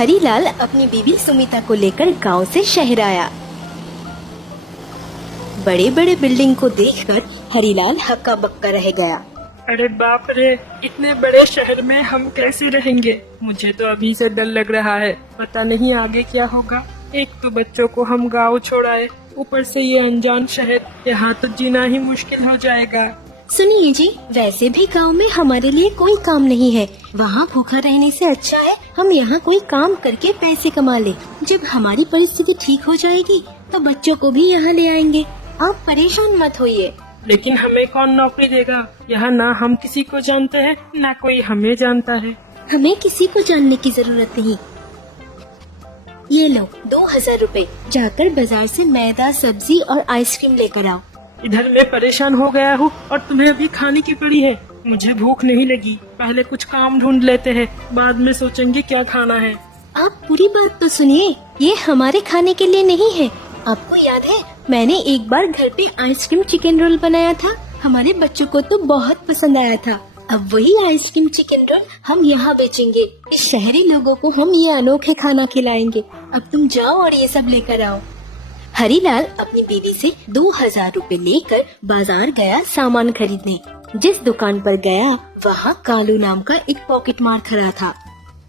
हरीलाल अपनी बीवी सुमिता को लेकर गांव से शहर आया। बड़े बड़े बिल्डिंग को देखकर हरीलाल हक्का बक्का रह गया। अरे बाप रे, इतने बड़े शहर में हम कैसे रहेंगे? मुझे तो अभी से डर लग रहा है, पता नहीं आगे क्या होगा। एक तो बच्चों को हम गांव छोड़ाए, ऊपर से ये अनजान शहर, यहाँ तो जीना ही मुश्किल हो जाएगा। सुनिए जी, वैसे भी गांव में हमारे लिए कोई काम नहीं है। वहाँ भूखा रहने से अच्छा है हम यहाँ कोई काम करके पैसे कमा ले। जब हमारी परिस्थिति ठीक हो जाएगी तो बच्चों को भी यहाँ ले आएंगे। आप परेशान मत होइए। लेकिन हमें कौन नौकरी देगा? यहाँ ना हम किसी को जानते हैं, ना कोई हमें जानता है। हमें किसी को जानने की जरूरत नहीं। ये लो 2000 रुपए, जाकर बाजार से मैदा, सब्जी और आइसक्रीम लेकर आओ। इधर मैं परेशान हो गया हूँ और तुम्हें अभी खाने की पड़ी है। मुझे भूख नहीं लगी, पहले कुछ काम ढूंढ लेते हैं, बाद में सोचेंगे क्या खाना है। आप पूरी बात तो सुनिए, ये हमारे खाने के लिए नहीं है। आपको याद है मैंने एक बार घर पे आइसक्रीम चिकन रोल बनाया था, हमारे बच्चों को तो बहुत पसंद आया था। अब वही आइसक्रीम चिकन रोल हम यहाँ बेचेंगे। इस शहरी लोगों को हम ये अनोखे खाना खिलाएंगे। अब तुम जाओ और ये सब लेकर आओ। हरीलाल अपनी बीवी से 2000 रुपए लेकर बाजार गया सामान खरीदने। जिस दुकान पर गया वहाँ कालू नाम का एक पॉकेट मार खड़ा था।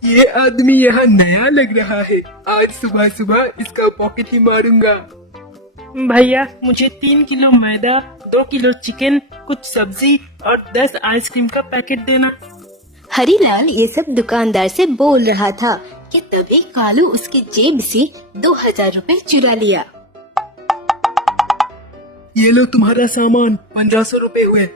ये आदमी यहाँ नया लग रहा है, आज सुबह सुबह इसका पॉकेट ही मारूंगा। भैया, मुझे 3 किलो मैदा, 2 किलो चिकन, कुछ सब्जी और 10 आइसक्रीम का पैकेट देना। हरीलाल ये सब दुकानदार से बोल रहा था कि तभी कालू उसके जेब से 2000 रुपए चुरा लिया। ये लो तुम्हारा सामान, 1500 रुपए हुए।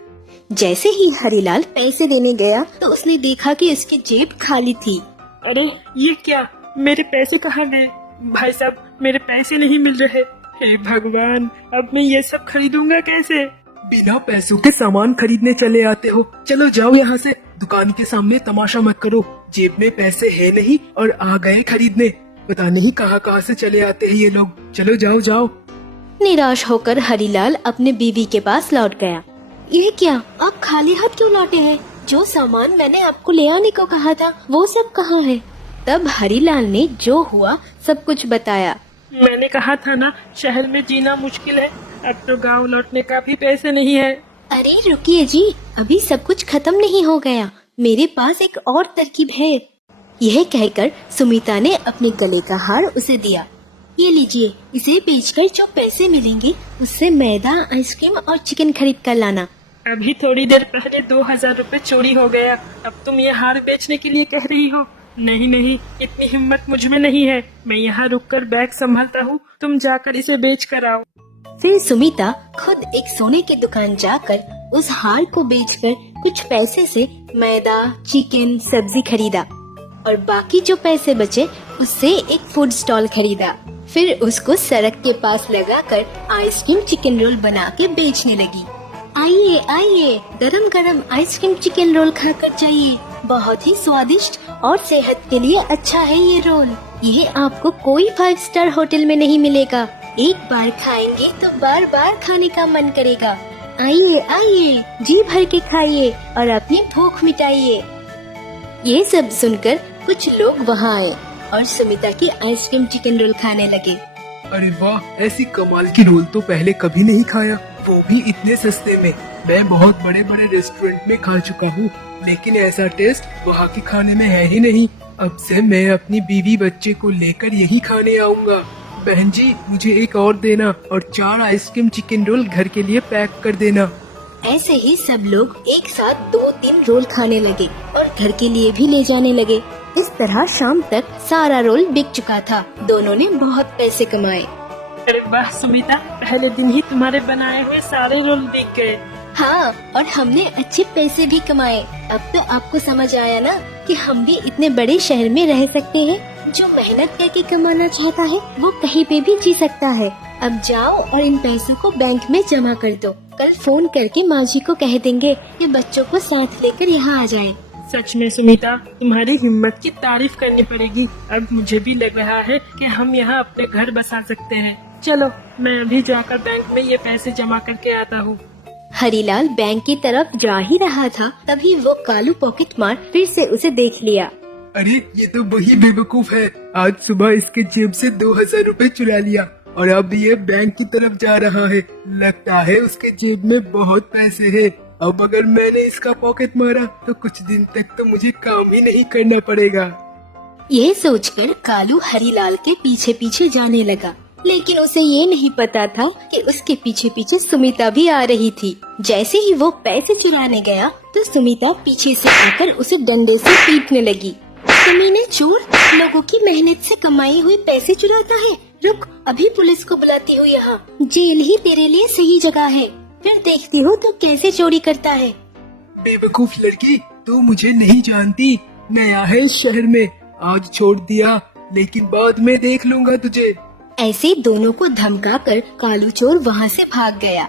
जैसे ही हरीलाल पैसे देने गया तो उसने देखा कि उसकी जेब खाली थी। अरे ये क्या, मेरे पैसे कहाँ गए? भाई साहब, मेरे पैसे नहीं मिल रहे। हे भगवान, अब मैं ये सब खरीदूंगा कैसे? बिना पैसों के सामान खरीदने चले आते हो, चलो जाओ यहाँ से। दुकान के सामने तमाशा मत करो, जेब में पैसे है नहीं और आ गए खरीदने। पता नहीं कहाँ कहाँ से चले आते हैं ये लोग। चलो जाओ जाओ। निराश होकर हरीलाल अपने बीवी के पास लौट गया। ये क्या, आप खाली हाथ क्यों लौटे हैं? जो सामान मैंने आपको ले आने को कहा था वो सब कहाँ है? तब हरीलाल ने जो हुआ सब कुछ बताया। मैंने कहा था ना, शहर में जीना मुश्किल है, अब तो गांव लौटने का भी पैसे नहीं है। अरे रुकिए जी, अभी सब कुछ खत्म नहीं हो गया, मेरे पास एक और तरकीब है। यह कहकर सुमिता ने अपने गले का हार उसे दिया। ये लीजिए, इसे बेचकर जो पैसे मिलेंगे उससे मैदा, आइसक्रीम और चिकन खरीद कर लाना। अभी थोड़ी देर पहले 2000 रुपए चोरी हो गया, अब तुम ये हार बेचने के लिए कह रही हो? नहीं नहीं, इतनी हिम्मत मुझ में नहीं है। मैं यहाँ रुककर बैग संभालता हूँ, तुम जाकर इसे बेच कर आओ। फिर सुमिता खुद एक सोने की दुकान जाकर उस हार को बेचकर कुछ पैसे से मैदा, चिकन, सब्जी खरीदा और बाकी जो पैसे बचे उससे एक फूड स्टॉल खरीदा। फिर उसको सड़क के पास लगाकर आइसक्रीम चिकन रोल बना के बेचने लगी। आइए आइए, गरम गरम आइसक्रीम चिकन रोल खाकर जाइए, बहुत ही स्वादिष्ट और सेहत के लिए अच्छा है ये रोल। ये आपको कोई 5 स्टार होटल में नहीं मिलेगा। एक बार खाएंगे तो बार बार खाने का मन करेगा। आइए आइए, जी भर के खाइए और अपनी भूख मिटाइए। ये सब सुनकर कुछ लोग वहाँ आए और सुमिता की आइसक्रीम चिकन रोल खाने लगे। अरे वाह, ऐसी कमाल की रोल तो पहले कभी नहीं खाया, वो भी इतने सस्ते में। मैं बहुत बड़े बड़े रेस्टोरेंट में खा चुका हूँ, लेकिन ऐसा टेस्ट वहाँ के खाने में है ही नहीं। अब से मैं अपनी बीवी बच्चे को लेकर यही खाने आऊँगा। बहन जी, मुझे एक और देना और 4 आइसक्रीम चिकन रोल घर के लिए पैक कर देना। ऐसे ही सब लोग एक साथ 2-3 रोल खाने लगे और घर के लिए भी ले जाने लगे। इस तरह शाम तक सारा रोल बिक चुका था। दोनों ने बहुत पैसे कमाए। अरे वाह सुमिता, पहले दिन ही तुम्हारे बनाए हुए सारे रोल बिक गए। हाँ, और हमने अच्छे पैसे भी कमाए। अब तो आपको समझ आया ना कि हम भी इतने बड़े शहर में रह सकते हैं। जो मेहनत करके कमाना चाहता है वो कहीं पे भी जी सकता है। अब जाओ और इन पैसों को बैंक में जमा कर दो। कल फोन करके माँ जी को कह देंगे कि बच्चों को साथ लेकर यहाँ आ जाए। सच में सुमिता, तुम्हारी हिम्मत की तारीफ करनी पड़ेगी। अब मुझे भी लग रहा है कि हम यहाँ अपने घर बसा सकते हैं। चलो, मैं अभी जाकर बैंक में ये पैसे जमा करके आता हूँ। हरीलाल बैंक की तरफ जा ही रहा था, तभी वो कालू पॉकेट मार फिर से उसे देख लिया। अरे ये तो वही बेवकूफ है, आज सुबह इसके जेब से 2000 रुपए चुरा लिया और अब ये बैंक की तरफ जा रहा है। लगता है उसके जेब में बहुत पैसे हैं। अब अगर मैंने इसका पॉकेट मारा तो कुछ दिन तक तो मुझे काम ही नहीं करना पड़ेगा। यह सोचकर कालू हरीलाल के पीछे पीछे जाने लगा, लेकिन उसे ये नहीं पता था कि उसके पीछे पीछे सुमिता भी आ रही थी। जैसे ही वो पैसे चुराने गया तो सुमिता पीछे से आकर उसे डंडे से पीटने लगी। कमीने चोर, लोगों की मेहनत से कमाई हुई पैसे चुराता है। रुक, अभी पुलिस को बुलाती हूँ। यहाँ जेल ही तेरे लिए सही जगह है, फिर देखती हूँ तो कैसे चोरी करता है। बेवकूफ लड़की, तू मुझे नहीं जानती। नया है इस शहर में, आज छोड़ दिया लेकिन बाद में देख लूंगा तुझे। ऐसे दोनों को धमकाकर कालू चोर वहाँ से भाग गया।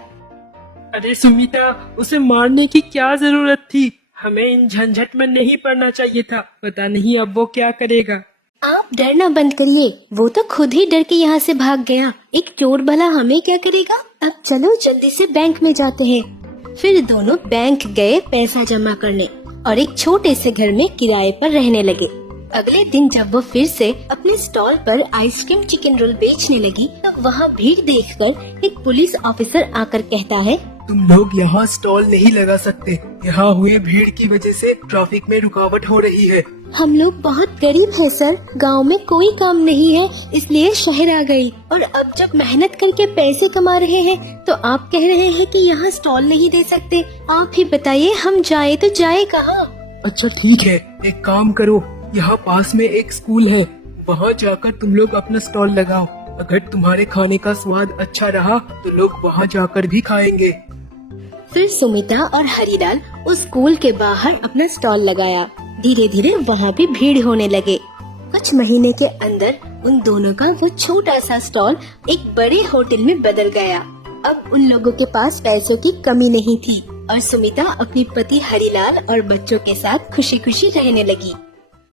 अरे सुमिता, उसे मारने की क्या जरूरत थी? हमें इन झंझट में नहीं पड़ना चाहिए था। पता नहीं अब वो क्या करेगा। आप डरना बंद करिए, वो तो खुद ही डर के यहाँ से भाग गया। एक चोर भला हमें क्या करेगा। अब चलो जल्दी से बैंक में जाते हैं। फिर दोनों बैंक गए पैसा जमा करने और एक छोटे से घर में किराए पर रहने लगे। अगले दिन जब वो फिर से अपने स्टॉल पर आइसक्रीम चिकन रोल बेचने लगी तो वहाँ भीड़ देखकर एक पुलिस ऑफिसर आकर कहता है, तुम लोग यहाँ स्टॉल नहीं लगा सकते। यहाँ हुए भीड़ की वजह से ट्रैफिक में रुकावट हो रही है। हम लोग बहुत गरीब हैं सर, गांव में कोई काम नहीं है इसलिए शहर आ गई, और अब जब मेहनत करके पैसे कमा रहे हैं तो आप कह रहे हैं कि यहाँ स्टॉल नहीं दे सकते। आप ही बताइए हम जाए तो जाए कहाँ। अच्छा ठीक है, एक काम करो, यहाँ पास में एक स्कूल है, वहाँ जाकर तुम लोग अपना स्टॉल लगाओ। अगर तुम्हारे खाने का स्वाद अच्छा रहा तो लोग वहाँ जाकर भी खाएंगे। फिर सुमिता और हरीलाल उस स्कूल के बाहर अपना स्टॉल लगाया। धीरे धीरे वहाँ भी भीड़ होने लगे। कुछ महीने के अंदर उन दोनों का वो छोटा सा स्टॉल एक बड़े होटल में बदल गया। अब उन लोगों के पास पैसों की कमी नहीं थी और सुमिता अपनी पति हरीलाल और बच्चों के साथ खुशी खुशी रहने लगी।